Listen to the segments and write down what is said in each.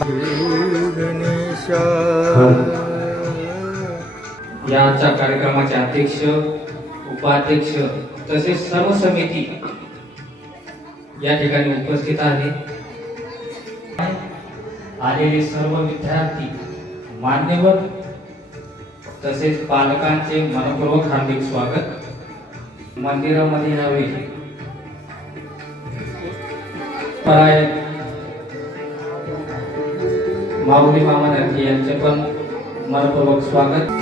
गणेशा या आजच्या कार्यक्रमाचे अध्यक्ष उपाध्यक्ष तसेच सर्व समिती या ठिकाणी उपस्थित आहे. आलेले सर्व विद्यार्थी मान्यवर तसेच पालकांचे मनपूर्वक हार्दिक स्वागत. मंदिरामध्ये यावे माऊली मामा यांचे पण मनपूर्वक स्वागत.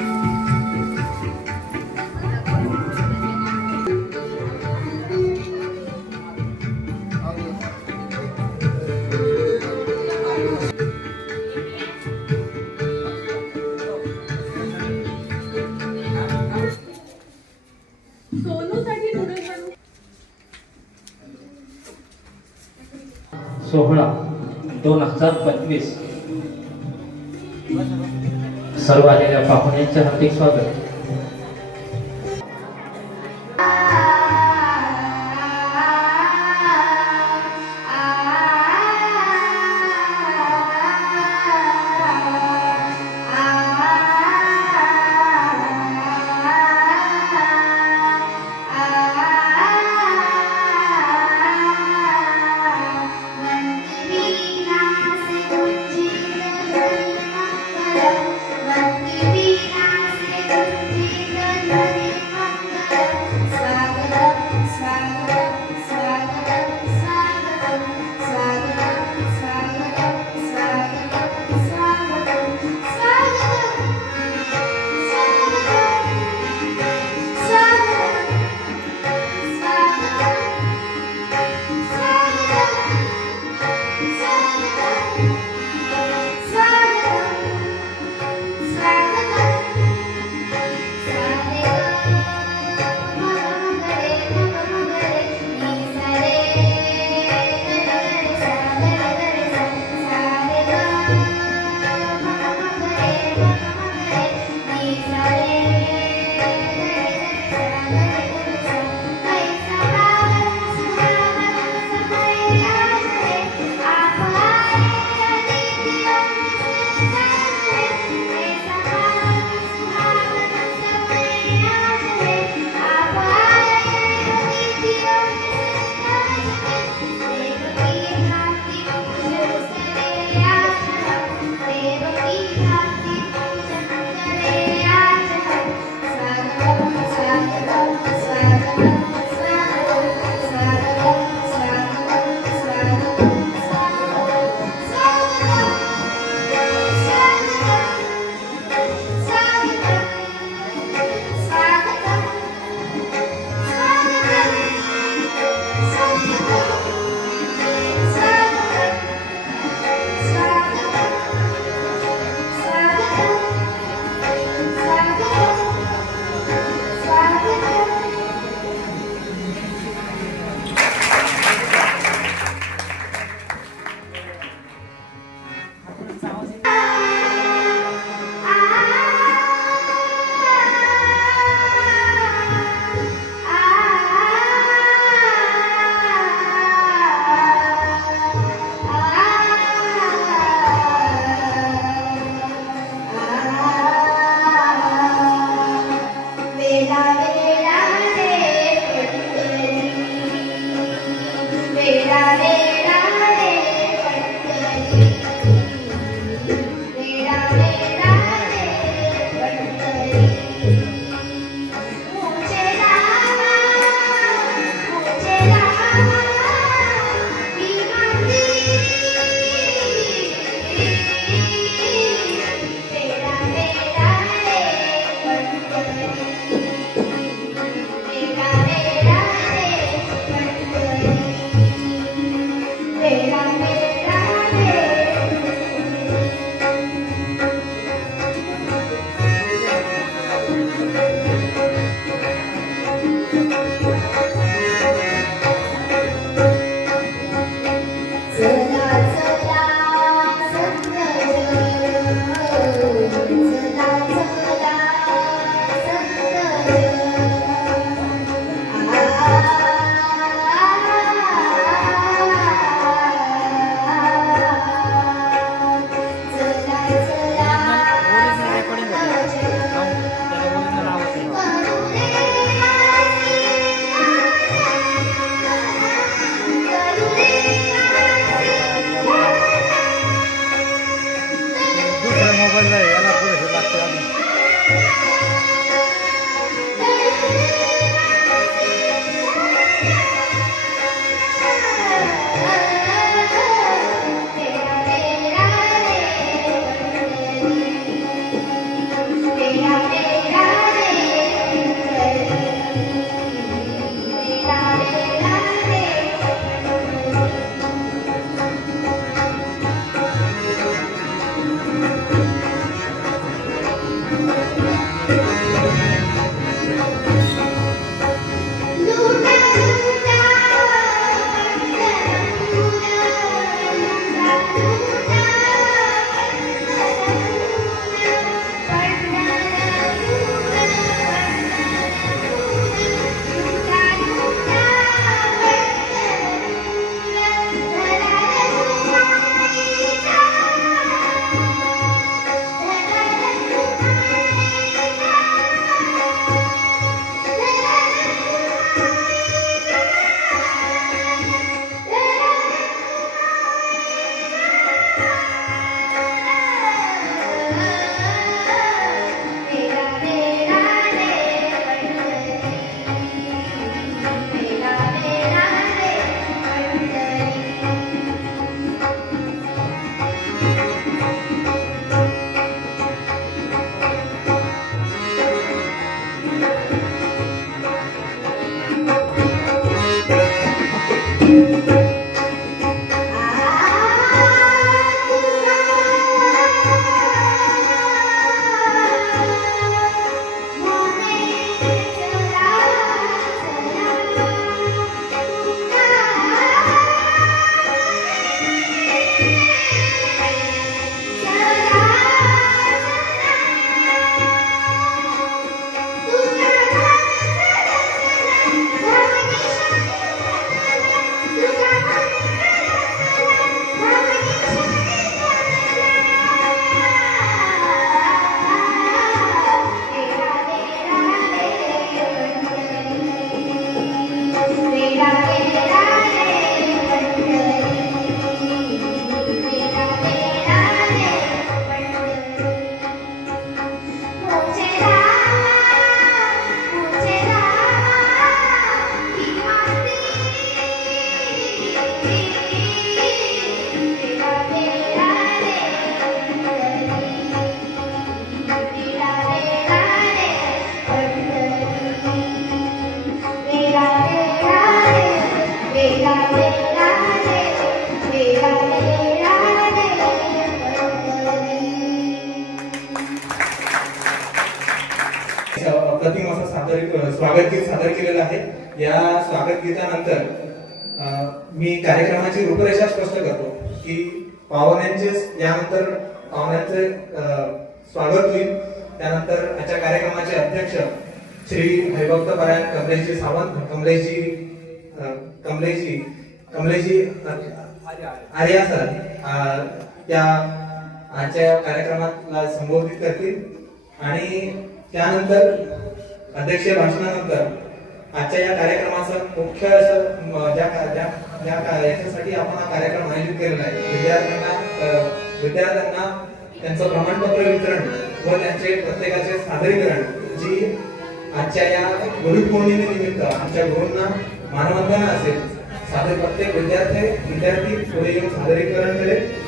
सोहळा दोन हजार पंचवीस. सर्व आलेल्या पाहुण्यांचे हार्दिक स्वागत. Yeah, Yeah. स्वागत गीत सादर केलेलं आहे. या स्वागत गीतानंतर मी कार्यक्रमाची रूपरेषा स्पष्ट करतो की पाहुण्यांचे यानंतर पाहुण्यांचे स्वागत होईल. त्यानंतर आजच्या कार्यक्रमाचे अध्यक्ष श्री हरिभक्त परायण कमलेशजी सावंत कमलेशजी कमलेशजी कमलेशजी आर्या सर त्या आजच्या कार्यक्रमाला संबोधित करतील. आणि त्यानंतर अध्यक्षीय भाषणानंतर आजच्या या कार्यक्रमाचं मुख्य असं ज्या याच्यासाठी आपण हा कार्यक्रम आयोजित केलेला आहे. विद्यार्थ्यांना विद्यार्थ्यांना त्यांचं प्रमाणपत्र वितरण व त्यांचे प्रत्येकाचे सादरीकरण जी आजच्या या गुरुपौर्णिमेनिमित्त आमच्या गुरूंना मानवंदना असेल साधे प्रत्येक विद्यार्थी विद्यार्थी पुढे येऊन सादरीकरण करेल.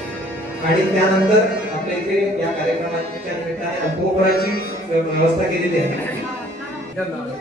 आणि त्यानंतर आपल्या इथे या कार्यक्रमाच्या निमित्ताने अल्पोपहाराची व्यवस्था केलेली आहे. encanta.